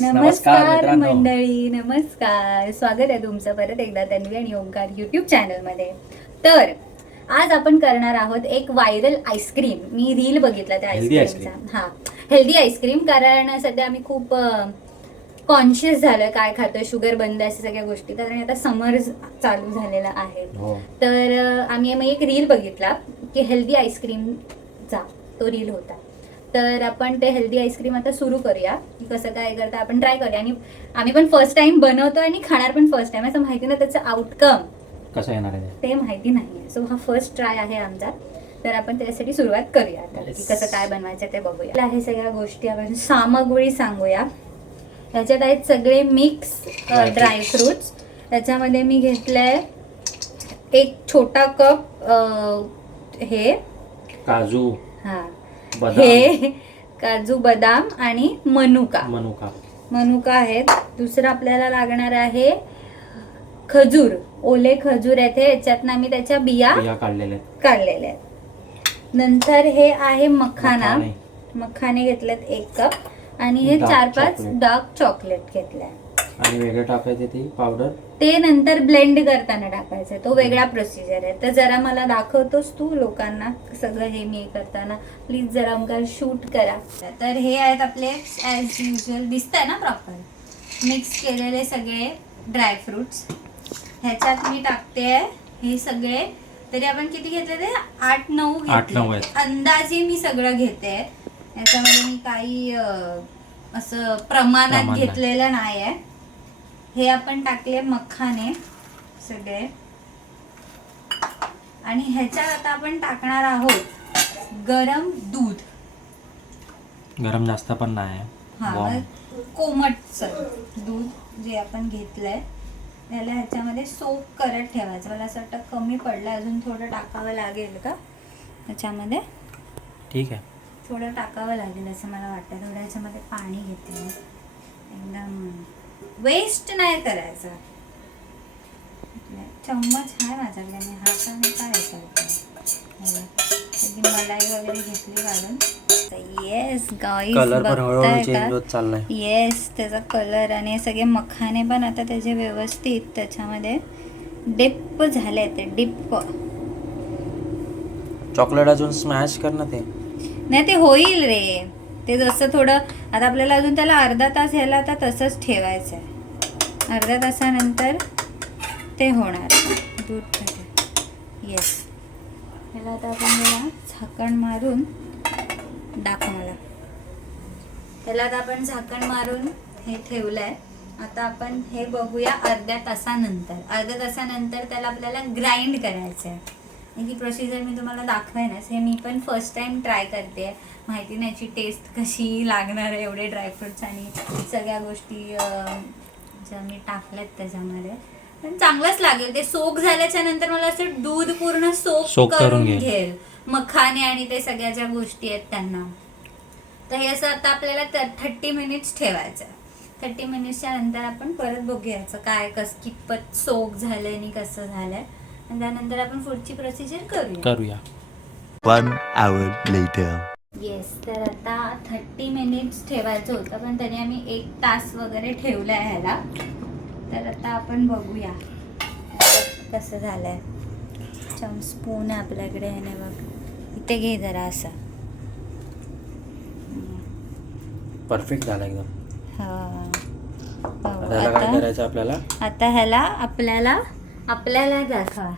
नमस्कार मंडळी, नमस्कार. स्वागत आहे तुमचं परत एकदा तन्वी आणि ओंकार युट्यूब चॅनलमध्ये. तर आज आपण करणार आहोत एक व्हायरल आईस्क्रीम. मी रील बघितला त्या आईस्क्रीमचा. Healthy ice cream. कारण सध्या आम्ही खूप कॉन्शियस झालं काय खातोय, शुगर बंद, अशा सगळ्या गोष्टी. कारण आता समर चालू झालेला आहे. तर आम्ही मग एक रील बघितला की हेल्दी आईस्क्रीमचा तो रील होता. तर आपण ते हेल्दी आईस्क्रीम आता सुरू करूया की कसं काय करता आपण ट्राय करूया. आणि आम्ही पण फर्स्ट टाइम बनवतो आणि खाणार पण फर्स्ट टाइम. असं माहिती ना त्याचं आउटकम कसं येणार आहे ते माहिती नाही. सो हा फर्स्ट ट्राय आहे आमचा. तर आपण त्यासाठी सुरुवात करूया आता की कसं काय बनवायचं ते बघूया. हे सगळ्या गोष्टी आपण सामग्री सांगूया. ह्याच्यात आहेत सगळे मिक्स ड्रायफ्रुट्स. त्याच्यामध्ये मी घेतलंय एक छोटा कप हे काजू, हे काजू, बदाम आणि मनुका आहेत. दुसरं आपल्याला लागणार आहे खजूर, ओले खजूर आहेत. याच्यातनं आम्ही त्याच्या बिया काढलेल्या आहेत. नंतर हे आहे मखाने घेतलेत 1 कप. आणि हे 4-5 डार्क चॉकलेट घेतलंय. आणि वेगळं टाकायचं ती पावडर, ते नंतर ब्लेंड करताना टाकायचं. तो वेगळा प्रोसिजर आहे. तर जरा मला दाखवतोस तू लोकांना सगळं हे मी करताना. प्लीज जरा ओंकार शूट करा. तर हे आहेत आपले ॲज युजल, दिसतंय ना प्रॉपर मिक्स केलेले सगळे ड्रायफ्रुट्स. ह्याच्यात मी टाकते हे सगळे. तरी आपण किती घेतले ते 8-9 घेतले अंदाजे. मी सगळं घेते. याच्यामध्ये मी काही असं प्रमाणात घेतलेलं नाही आहे. हे आपण टाकले मखाने सगळे. आणि ह्याच्यात आता आपण टाकणार आहोत गरम दूध. गरम जास्त पण नाही, कोमटसर दूध जे आपण घेतलंय त्याला ह्याच्यामध्ये सोक करत ठेवायचं. मला असं वाटतं कमी पडलं, अजून थोडं टाकावं लागेल का ह्याच्यामध्ये? ठीक आहे, थोडं टाकावं लागेल असं मला वाटतं. थोडं ह्याच्यामध्ये पाणी घेते. एकदम वेस्ट नाही करायचा. चम्मच आहे माझ्याकडे, मी हाताने काय करते. मलाई वगैरे घेतली काढून. येस गाईस, बघताय का? येस, त्याचा कलर आणि सगळे मखाने पण आता त्याचे व्यवस्थित त्याच्यामध्ये डिप झाले. ते डिप चॉकलेट अजून स्मॅश कर ना. ते नाही, ते होईल रे. ते जसं थोडं आता आपल्याला अजून त्याला अर्धा तास ह्याला आता तसंच ठेवायचं आहे. अर्ध्या तासानंतर ते होणार दूध. येस, ह्याला आता आपण याला झाकण मारून दाखव मला. त्याला आता आपण झाकण मारून हे ठेवलं आहे. आता आपण हे बघूया अर्ध्या तासानंतर त्याला आपल्याला ग्राइंड करायचं आहे. ही प्रोसिजर मी तुम्हाला दाखवेनच. हे मी पण फर्स्ट टाइम ट्राय करते. माहिती नाही याची टेस्ट कशी लागणार आहे. एवढे ड्रायफ्रुट्स आणि सगळ्या गोष्टी ज्या मी टाकल्यात त्याच्यामध्ये, पण चांगलंच लागेल. ते सोक झाल्याच्या नंतर मला असं दूध पूर्ण सोक करून घेईल, मखाने आणि ते सगळ्या ज्या गोष्टी आहेत त्यांना. तर हे असं आता आपल्याला 30 मिनिट्स ठेवायचं. 30 मिनिट्सच्या नंतर आपण परत बघूयाचं काय कितपत सोक झालंय आणि कसं झालंय. आणि त्यानंतर आपण पुढची प्रोसिजर करूया. 1 hour later. येस, तर आता 30 मिनिट्स ठेवायचं होतं, पण तरी आम्ही 1 तास वगैरे ठेवलंय ह्याला. तर आता आपण बघूया कसं झालंय. स्पून आहे आपल्याकडे, ह्याने बघ इथे घे जरा. असं परफेक्ट झालं एकदम. आता ह्याला आपल्याला दाखवा.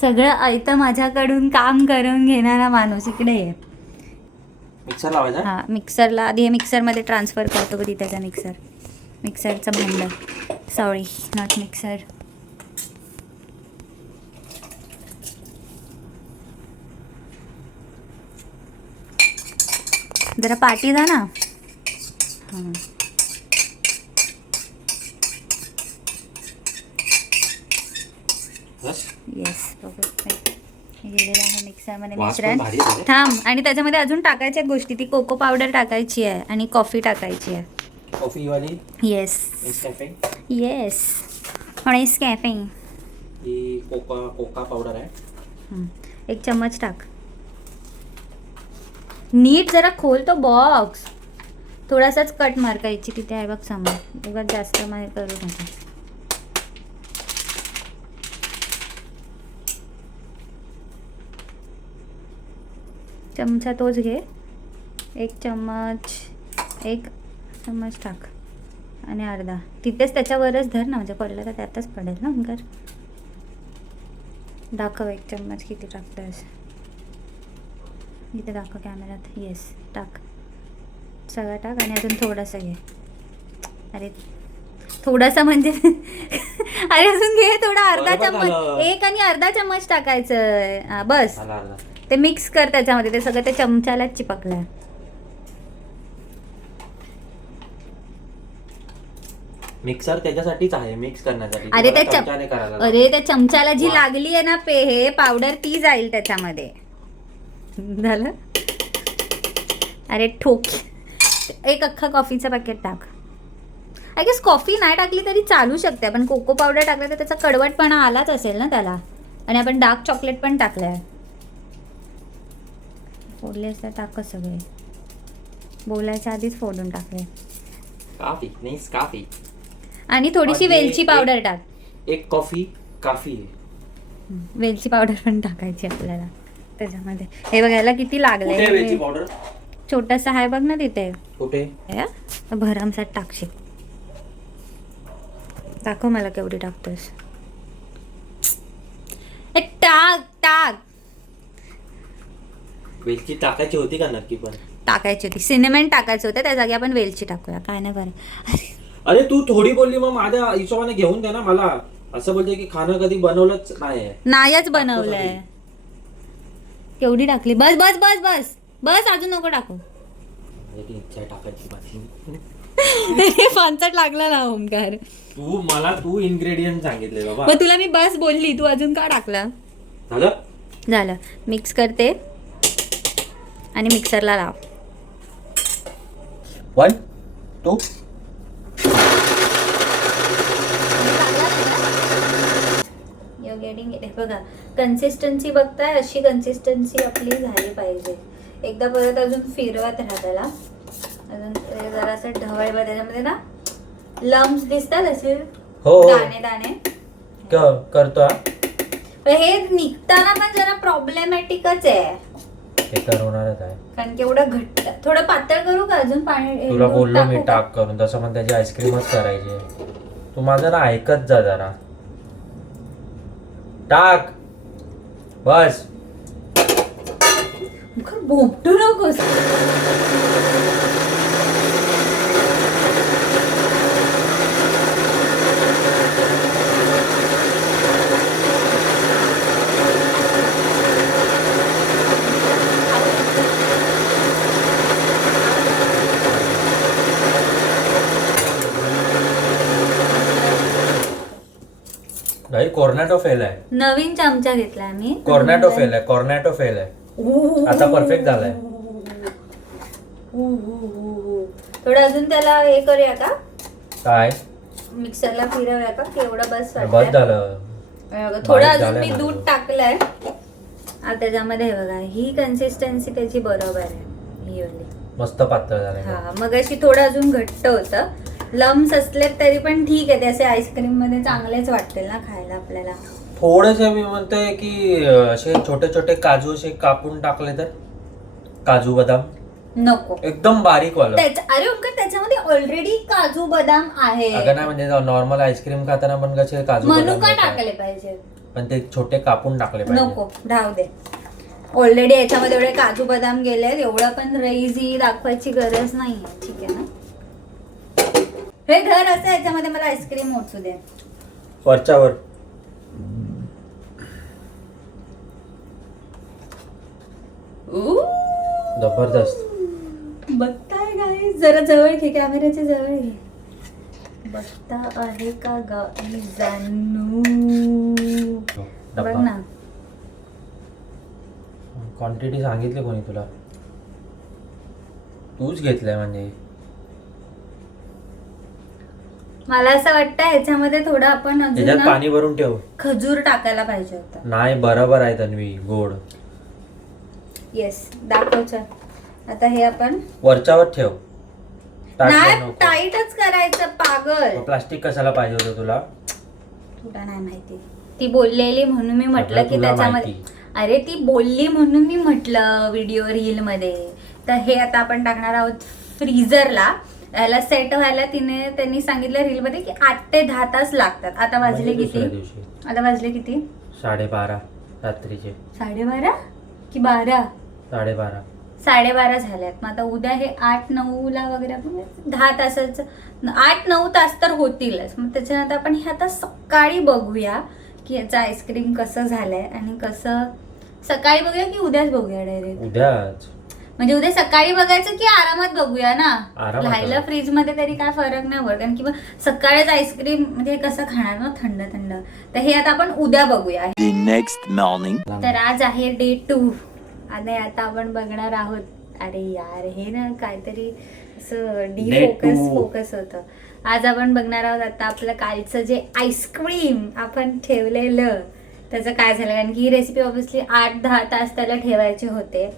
सगळं आयतं माझ्याकडून काम करून घेणारा माणूस इकडे आहे. मिक्सर लावायचा. हा, मिक्सरला आधी हे मिक्सरमध्ये ट्रान्सफर करतो कधी त्याचा मिक्सरचं भांडं. Sorry, not mixer. जरा पाठी जा ना. हां, येस, गेलेलं आहे मिक्सरमध्ये मिश्रण. थांब, आणि त्याच्यामध्ये अजून टाकायच्या गोष्टी. ती कोको पावडर टाकायची आहे आणि कॉफी टाकायची आहे. कॉफी वाली. Yes yes, Nescafe. ही कोका पावडर आहे. 1 चम्मच टाक. नीट जरा खोल तो बॉक्स. थोडासाच कट मार्कायची तिथे आहे बघ समोर. उगाच जास्त माहिती करू नका. चमचा तोच घे. एक चम्मच टाक आणि अर्धा तिथेच त्याच्यावरच धर ना, म्हणजे पडलं तर त्यातच पडेल ना. ओंकार दाखव 1 चम्मच किती टाकतोयस. इथे दाखव कॅमेऱ्यात. येस टाक, सगळं टाक आणि अजून थोडंसं घे. अरे थोडासा म्हणजे अरे अजून घे थोडा. अर्धा बरोबर चम्मच, झालं. 1 आणि अर्धा चम्मच टाकायचं. हा, बस. अर्धा. ते मिक्स कर त्याच्यामध्ये. ते सगळं ते चमच्यालाच चिपकलंय. मिक्सर त्याच्यासाठीच आहे, मिक्स करण्यासाठी. अरे त्या तुम्हाला चमच्याने करायला लागतं. अरे त्या चमच्याला जी वा. लागली आहे ना हे पावडर ती जाईल त्याच्यामध्ये. झालं. अरे ठोक. 1 अख्खा कॉफीचं पॅकेट टाक. आय गेस कॉफी नाही टाकली तरी चालू शकते, पण कोको पावडर टाकलं तर त्याचा कडवटपणा आलाच असेल ना त्याला. आणि आपण डार्क चॉकलेट पण टाकलंय. फोडलेस तर टाकच सगळे. बोलायच्या आधीच फोडून टाकले. काफी. आणि थोडीशी आणि वेलची पावडर टाक. 1 कॉफी काफी आहे. वेलची पावडर पण टाकायची आपल्याला त्याच्यामध्ये. हे बघायला किती कुठे लागलंय. वेलची पावडर? छोटासा आहे बघ ना तिथे. कुठे? भरमसाठ टाकशील. दाखव मला केवढी टाकतोस. टाक. वेलची टाकायची होती का नक्की? पण टाकायची होती. सिनेमेंट टाकायचं होतं, त्या जागी आपण वेलची टाकूया. काय नाही बरं. अरे तू थोडी बोलली, मग माझ्या हिशोबाने घेऊन दे ना मला. असं बोलते की खाणं कधी बनवलंच नाहीये. नाहीच बनवलंय. केवढी टाकली. बस बस बस बस बस, अजून नको टाकू. माझी इच्छा आहे टाकायची माझी. पानसट लागला ना ओंकार. तू इन्ग्रेडियंट सांगितले बाबा. मग तुला मी बस बोलली, तू अजून का टाकला. झालं. मिक्स करते आणि मिक्सरला लाव. 1 2 You're getting it. बघा कन्सिस्टन्सी बघताय, अशी कन्सिस्टन्सी आपली झाली पाहिजे. एकदा परत अजून फिरवत राहा त्याला. अजून जरासं ढवळ बघ त्याच्यामध्ये ना लम्स दिसतात असे. हो. दाणे करतो. पण हे निघताना पण जरा प्रॉब्लेमॅटिकच आहे. हे तर होणारच आहे. कारण की एवढं घट्ट. थोडं पातळ करू का अजून पाणी? तुला दूध बोललो मी टाकू का? टाक करून, तसं पण त्याची आईस्क्रीमच करायची. तू माझं ना ऐकत जा जरा. टाक बस. बोबटू नकोस. नाही, कॉर्नेटो फेल आहे. नवीन चमचा घेतला मी. कॉर्नेटो फेल आहे. आता परफेक्ट झालाय. थोडं अजून त्याला हे करूया का? काय मिक्सरला फिरवूया का? केवढं बस बस वाटतंय? झालं. थोडं बारीक अजून झालंय मी ना दूध तो. टाकलंय. आता त्याच्यामध्ये हे बघा, ही कन्सिस्टन्सी त्याची बरोबर आहे. ही वाली. मस्त पातळ झालंय. हा, मग अशी थोडं अजून घट्ट होतं. लम्स असले तरी पण ठीक आहे. ते असे आईस्क्रीम मध्ये चांगलेच वाटतील ना खायला आपल्याला. थोडेसे मी म्हणतोय की असे छोटे छोटे काजू असे कापून टाकले तर. काजू बदाम नको. एकदम बारीक वाला. अरे ओंकार, त्याच्यामध्ये ऑलरेडी काजू बदाम आहे. अगं नाही, म्हणजे नॉर्मल आईस्क्रीम खाताना पण कसे काजू बदाम मनुका मिळतात. टाकले पाहिजे. पण ते छोटे कापून टाकले पाहिजे. नको, राहू दे. ऑलरेडी याच्यामध्ये एवढे काजू बदाम गेले. एवढं पण रेझी दाखवायची गरज नाहीये. ठीक आहे ना. हे घर असं, याच्यामध्ये मला आईस्क्रीम ओतू दे. वरच्यावर. जबरदस्त. बघताय काय? जरा जवळ घे, कॅमेऱ्याच्या जवळ घे. बघता आहे का गाई जानू? बघ ना. क्वांटिटी सांगितली कोणी तुला? तूच घेतलंय म्हणजे. मला असं वाटतं याच्यामध्ये थोडं आपण अजून त्याच्यात ना पाणी भरून ठेव. खजूर टाकायला पाहिजे होतं. नाही, बरोबर आहे तन्वी. गोड. येस, दाखव. चल आता हे आपण वरच्यावर ठेव. नाही टाईटच करायचं पागल. प्लास्टिक कशाला पाहिजे होतं तुला? तुला नाही माहिती. ती बोललेली म्हणून मी म्हटलं की तुला त्याच्यामध्ये माहिती. अरे ती बोलली म्हणून मी म्हटलं व्हिडिओ रील मध्ये. तर हे आता आपण टाकणार आहोत फ्रीजरला. याला सेट व्हायला त्यांनी सांगितलं रील मध्ये की 8 ते 10 तास लागतात. आता वाजले म्हणजे किती? दुसऱ्या दिवशी. आता वाजले किती? 12:30 रात्रीचे. 12:30 की 12? 12:30. 12:30 झाल्यात. मग आता उद्या हे 8-9 ला वगैरे आपण 10 तासाचं 8-9 तास तर होतीलच. मग त्याच्यानंतर आपण हे आता सकाळी बघूया की याचं आईस्क्रीम कसं झालंय आणि कसं. सकाळी बघूया की उद्याच बघूया डायरेक्ट? उद्याच. म्हणजे उद्या सकाळी बघायचं की आरामात बघूया ना? आरामात. राहिलं फ्रीज मध्ये तरी काय फरक नाही पडत. कारण की सकाळीच आईस्क्रीम म्हणजे कसं खाणार ना थंड थंड. तर हे आता आपण उद्या बघूया. The next morning. तर आज आहे डे 2 आणि आता आपण बघणार आहोत. अरे यार हे ना काहीतरी असं फोकस होतं. आज आपण बघणार आहोत आता आपलं कालचं जे आईस्क्रीम आपण ठेवलेलं त्याचं काय झालं. कारण की ही रेसिपी ऑब्व्हियसली 8-10 तास त्याला ठेवायचे होते.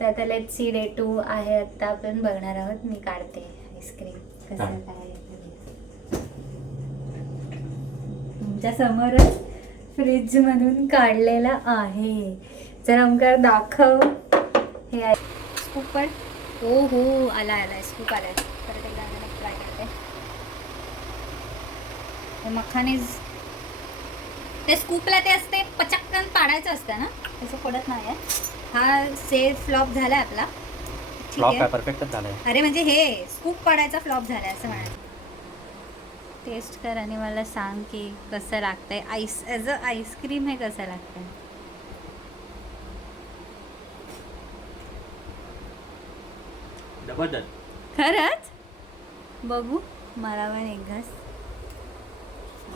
तर आता लेट्स सी डे 2 आहे. आता आपण बघणार आहोत. मी काढते आईस्क्रीम कसं काय तुमच्या समोरच फ्रीज मधून काढलेला आहे. जर ओंकार दाखव. हे आहे स्कूप पण. हो आलाय स्कूप आलाय. परत एकदा ट्राय करते. मखानीज ते स्कूपला ते असते पचक्कन पाडायचं असतं ना? तसं पडत नाही आहे. हा सेट फ्लॉप झालाय आपला. फ्लॉप आहे परफेक्टच झालाय. अरे म्हणजे हे स्कूप पाडायचा फ्लॉप झालाय असं म्हणाल. टेस्ट कर आणि मला सांग की कसं लागतंय. ॲज अ आईस्क्रीम हे कसं लागतंय. जबरदस्त. खरंच बघू मला पण एक घास.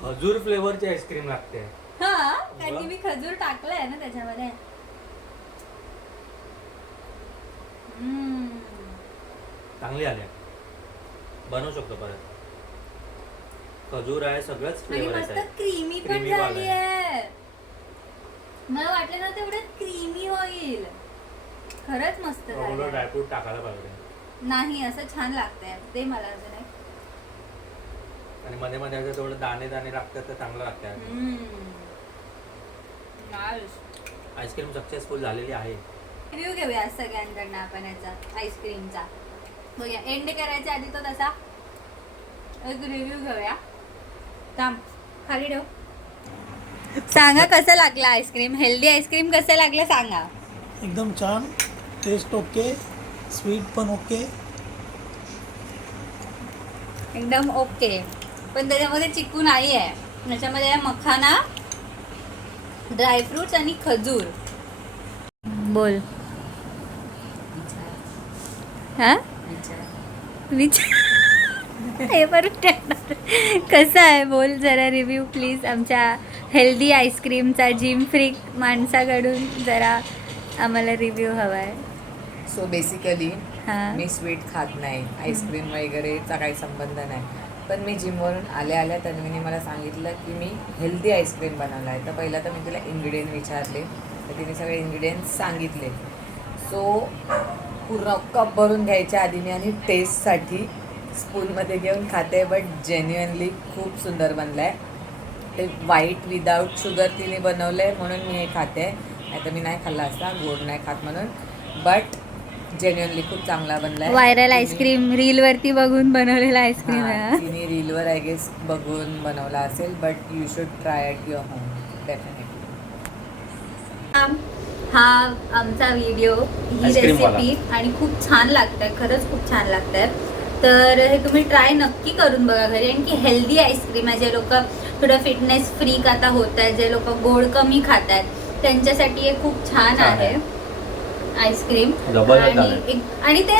खजूर फ्लेवरची आईस्क्रीम लागते. हा कारण की मी खजूर टाकलाय ना त्याच्यामध्ये. चांगली आली. बनवू शकतो परत. खजूर आहे सगळंच आणि फ्लेवर मस्त आहे. क्रीमी पण Creamy झाली वाला आहे. मला वाटलं ना तेवढं क्रीमी होईल. खरंच मस्त झालं. ड्रायफ्रूट टाकायला पाहिजे. नाही असं छान लागतंय ते मला अजून एक. आणि मध्ये मध्ये असं थोडं दाणे दाणे लागतात तर चांगलं लागतं. आईस्क्रीम सक्सेसफुल झालेली आहे. रिव्ह्यू घेऊया सगळ्यांकडनं आपण याचा आईस्क्रीमचा. बघूया एंड करायच्या आधी तो तसा एक रिव्ह्यू घेऊया. थांब खाली ठेव. सांगा कसं लागलं आईस्क्रीम. हेल्दी आईस्क्रीम कसं लागलं सांगा. एकदम छान. Taste okay. स्वीट पण ओके. एकदम ओके. पण त्याच्यामध्ये चिकू नाही आहे. त्याच्यामध्ये आहे मखाना, ड्रायफ्रुट्स आणि खजूर. बोल. हा हे कसं आहे बोल जरा रिव्ह्यू प्लीज. आमच्या हेल्दी आईस्क्रीमचा जिम फ्रीक माणसाकडून जरा आम्हाला रिव्ह्यू हवा आहे. सो बेसिकली हां मी स्वीट खात नाही. आईस्क्रीम वगैरेचा काही संबंध नाही. पण मी जिमवरून आल्या तन्वीने मला सांगितलं की मी हेल्दी आईस्क्रीम बनवला आहे. तर पहिला तर मी तिला इन्ग्रेडियंट विचारले तर तिने सगळे इन्ग्रेडियंट्स सांगितले. सो पूर्ण कप भरून घ्यायच्या आधी मी आणि टेस्टसाठी स्पूनमध्ये घेऊन खाते. बट जेन्युअनली खूप सुंदर बनलं आहे. ते व्हाईट विदाऊट शुगर तिने बनवलं आहे म्हणून मी हे खाते. नाही तर मी नाही खाल्ला असता, गोड नाही खात म्हणून. बट जेन्युअनली खूप चांगला बनला आहे. व्हायरल आईस्क्रीम रील वरती बघून बनवलेला आईस्क्रीम आहे. तिने रीलवर आय गेस बघून बनवला असेल. But you should try at your home definitely. हा आमचा व्हिडिओ ही Ice-cream वाला. रेसिपी आणि खूप छान लागतंय. खरंच खूप छान लागतंय. तर हे तुम्ही ट्राय नक्की करून बघा घरी. आणि की हेल्दी आईस्क्रीम आहे. जे लोक थोडं फिटनेस फ्रीक आता होत आहे, जे लोक गोड कमी खात आहेत त्यांच्यासाठी हे खूप छान आहे आईस्क्रीम. आणि ते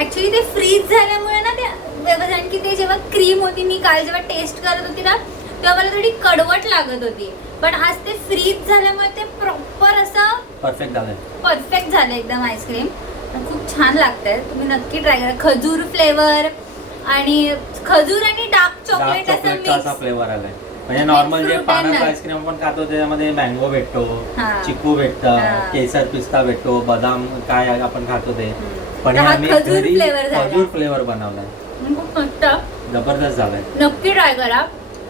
ऍक्च्युली ते फ्रीज झाल्यामुळे ना ते व्यवस्थित की ते जेव्हा क्रीम होती मी काल जेव्हा टेस्ट करत होती ना तेव्हा मला थोडी कडवट लागत होती. पण आज ते फ्रीज झाल्यामुळे ते प्रॉपर असं परफेक्ट झालं एकदम आईस्क्रीम. खूप छान लागतंय. तुम्ही नक्की ट्राय करा. खजूर फ्लेवर आणि खजूर आणि डार्क चॉकलेट असं मिक्स फ्लेवर आलाय. म्हणजे नॉर्मल जे पानाचं आईस्क्रीम आपण खातो त्याच्यामध्ये मँगो भेटतो, चिकू भेटतं, केसर पिस्ता भेटतो, बदाम काय आपण खातो ते. पण तर हे हा आम्ही खजूर घरी फ्लेवर झाला खजूर फ्लेवर बनवलाय. खूप मस्त. जबरदस्त झालाय. नक्की ट्राय करा.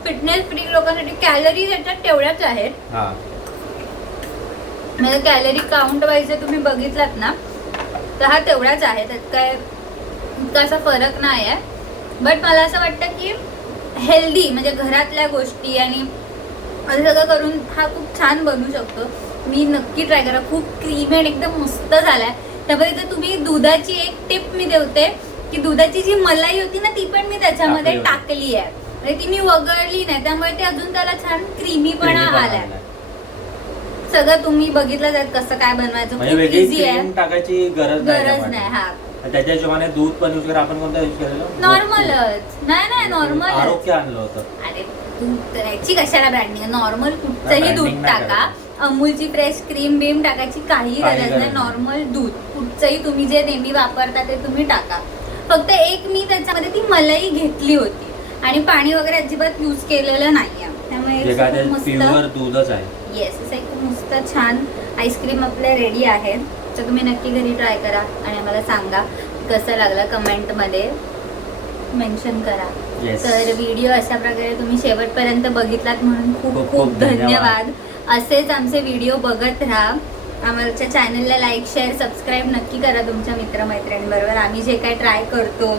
फिटनेस फ्री लोकांसाठी कॅलरीज याच्यात तेवढ्याच आहेत. हा म्हणजे कॅलरी काउंट वाईज तुम्ही बघितलात ना तर हा तेवढाच आहे. त्यात काय इतका असा फरक नाही आहे. बट मला असं वाटतं की हेल्दी म्हणजे घरातल्या गोष्टी आणि असं सगळं करून हा खूप छान बनू शकतो. मी नक्की ट्राय करा. खूप क्रीमी आणि एकदम मस्त झालाय. त्यामध्ये तर तुम्ही दुधाची एक टिप मी देते की दुधाची जी मलाई होती ना ती पण मी त्याच्यामध्ये टाकली आहे. म्हणजे ती मी वगळली नाही त्यामुळे ते अजून त्याला छान क्रीमीपणा आलाय. सगळं तुम्ही बघितलं जात कसं काय बनवायचं. म्हणजे खूप वेगळी इझी आहे. क्रीम टाकायची गरज नाही. हा त्याच्या हिशोबाने दूध पण यूज करा. आपण कोणता यूज केलेलं? नॉर्मलच. नाही नॉर्मल. आरोग्य आणलं होतं. अरे दूध याची कशाला ब्रँडिंग. नॉर्मल कुठचंही दूध branding नाही टाका. अमूलची फ्रेश क्रीम बीम टाकायची काही गरज नाही. नॉर्मल दूध कुठचंही तुम्ही जे नेहमी वापरता ते तुम्ही टाका. फक्त एक मी त्याच्यामध्ये ती मलाई घेतली होती आणि पाणी वगैरे अजिबात यूज केलेलं नाहीये. त्यामुळे प्युअर दूधच आहे. येस असं एक मस्त छान आईस्क्रीम आपल्या रेडी आहे. तर तुम्ही नक्की घरी ट्राय करा आणि आम्हाला सांगा कसं लागलं. कमेंटमध्ये मेन्शन करा. Yes. तर व्हिडिओ अशा प्रकारे तुम्ही शेवटपर्यंत बघितलात म्हणून खूप खूप खूप खूप धन्यवाद. असेच आमचे व्हिडिओ बघत राहा. आमच्या चॅनलला लाईक शेअर सबस्क्राईब नक्की करा तुमच्या मित्रमैत्रिणींबरोबर. आम्ही जे काय ट्राय करतो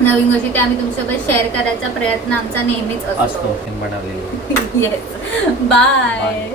नवीन गोष्टी ते आम्ही तुमच्यासोबत शेअर करायचा प्रयत्न आमचा नेहमीच असतो. बनवलेली. येस. बाय.